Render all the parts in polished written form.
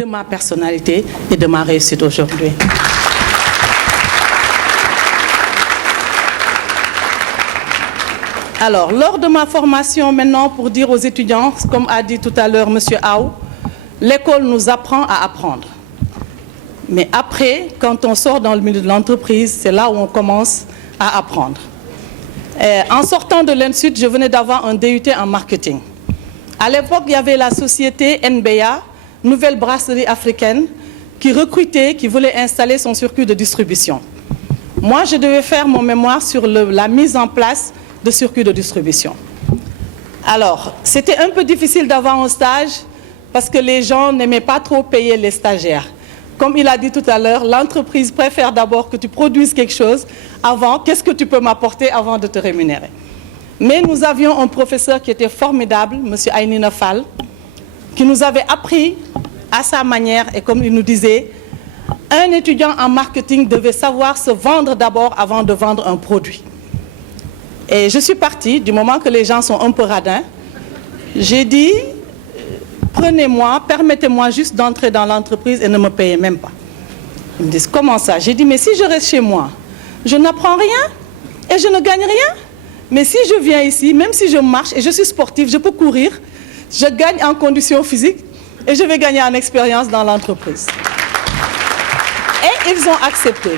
de ma personnalité et de ma réussite aujourd'hui. Alors, lors de ma formation maintenant, pour dire aux étudiants, comme a dit tout à l'heure M. Aou, l'école nous apprend à apprendre. Mais après, quand on sort dans le milieu de l'entreprise, c'est là où on commence à apprendre. En sortant de l'Institut, je venais d'avoir un DUT en marketing. À l'époque, il y avait la société NBA, Nouvelle Brasserie Africaine, qui recrutait, qui voulait installer son circuit de distribution. Moi, je devais faire mon mémoire sur la mise en place de circuits de distribution. Alors, c'était un peu difficile d'avoir un stage parce que les gens n'aimaient pas trop payer les stagiaires. Comme il a dit tout à l'heure, l'entreprise préfère d'abord que tu produises quelque chose avant, qu'est-ce que tu peux m'apporter avant de te rémunérer. Mais nous avions un professeur qui était formidable, M. Aynina Fall, qui nous avait appris à sa manière, et comme il nous disait, un étudiant en marketing devait savoir se vendre d'abord avant de vendre un produit. Et je suis partie, du moment que les gens sont un peu radins, j'ai dit, prenez-moi, permettez-moi juste d'entrer dans l'entreprise et ne me payez même pas. Ils me disent, comment ça? J'ai dit, mais si je reste chez moi, je n'apprends rien et je ne gagne rien. Mais si je viens ici, même si je marche et je suis sportive, je peux courir, je gagne en conditions physiques et je vais gagner en expérience dans l'entreprise. Et ils ont accepté.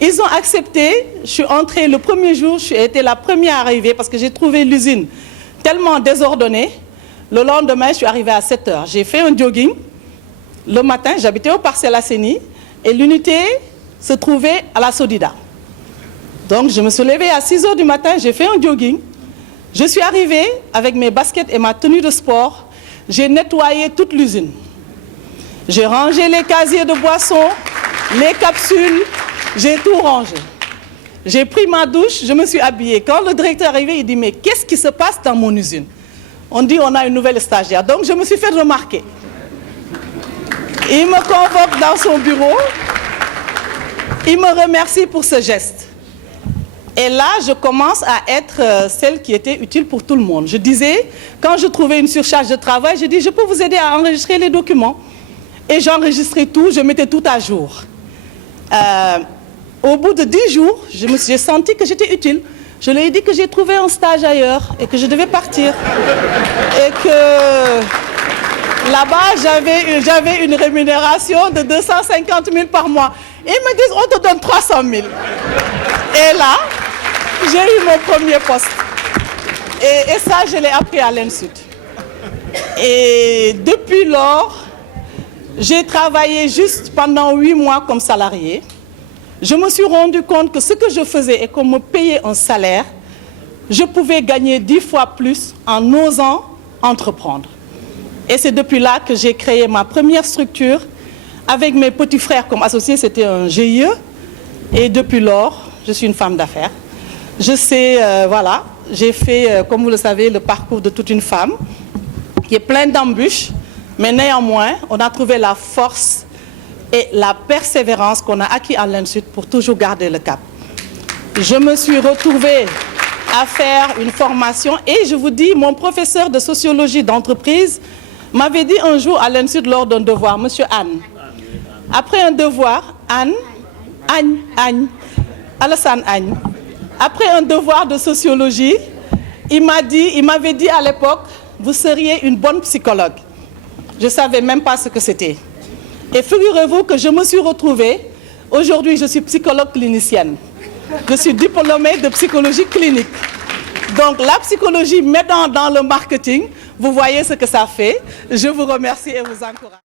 Ils ont accepté, je suis entrée le premier jour, j'ai été la première à arriver parce que j'ai trouvé l'usine tellement désordonnée. Le lendemain, je suis arrivée à 7 h. J'ai fait un jogging. Le matin, j'habitais au Parcelles Assainies et l'unité se trouvait à la Sodida. Donc, je me suis levée à 6 h du matin, j'ai fait un jogging. Je suis arrivée avec mes baskets et ma tenue de sport. J'ai nettoyé toute l'usine. J'ai rangé les casiers de boissons, les capsules. J'ai tout rangé. J'ai pris ma douche, je me suis habillée. Quand le directeur est arrivé, il dit, mais qu'est-ce qui se passe dans mon usine? On dit, on a une nouvelle stagiaire. Donc, je me suis fait remarquer. Il me convoque dans son bureau. Il me remercie pour ce geste. Et là, je commence à être celle qui était utile pour tout le monde. Je disais, quand je trouvais une surcharge de travail, je dis, je peux vous aider à enregistrer les documents. Et j'enregistrais tout, je mettais tout à jour. Au bout de 10 jours, j'ai senti que j'étais utile. Je lui ai dit que j'ai trouvé un stage ailleurs et que je devais partir. Et que là-bas, j'avais une rémunération de 250 000 par mois. Et ils me disent, on te donne 300 000. Et là, j'ai eu mon premier poste. Et ça, je l'ai appris à l'Institut. Et depuis lors, j'ai travaillé juste pendant 8 mois comme salarié. Je me suis rendu compte que ce que je faisais et qu'on me payait un salaire, je pouvais gagner 10 fois plus en osant entreprendre. Et c'est depuis là que j'ai créé ma première structure avec mes petits frères comme associés, c'était un GIE. Et depuis lors, je suis une femme d'affaires. Je sais, voilà, j'ai fait, comme vous le savez, le parcours de toute une femme, qui est plein d'embûches, mais néanmoins, on a trouvé la force et la persévérance qu'on a acquis à l'Institut pour toujours garder le cap. Je me suis retrouvée à faire une formation et je vous dis, mon professeur de sociologie d'entreprise m'avait dit un jour à l'Institut lors d'un devoir, Monsieur Anne, après un devoir, Alassane Agne, après un devoir de sociologie, il m'avait dit à l'époque, vous seriez une bonne psychologue. Je ne savais même pas ce que c'était. Et figurez-vous que je me suis retrouvée, aujourd'hui je suis psychologue clinicienne. Je suis diplômée de psychologie clinique. Donc la psychologie m'aidant dans le marketing, vous voyez ce que ça fait. Je vous remercie et vous encourage.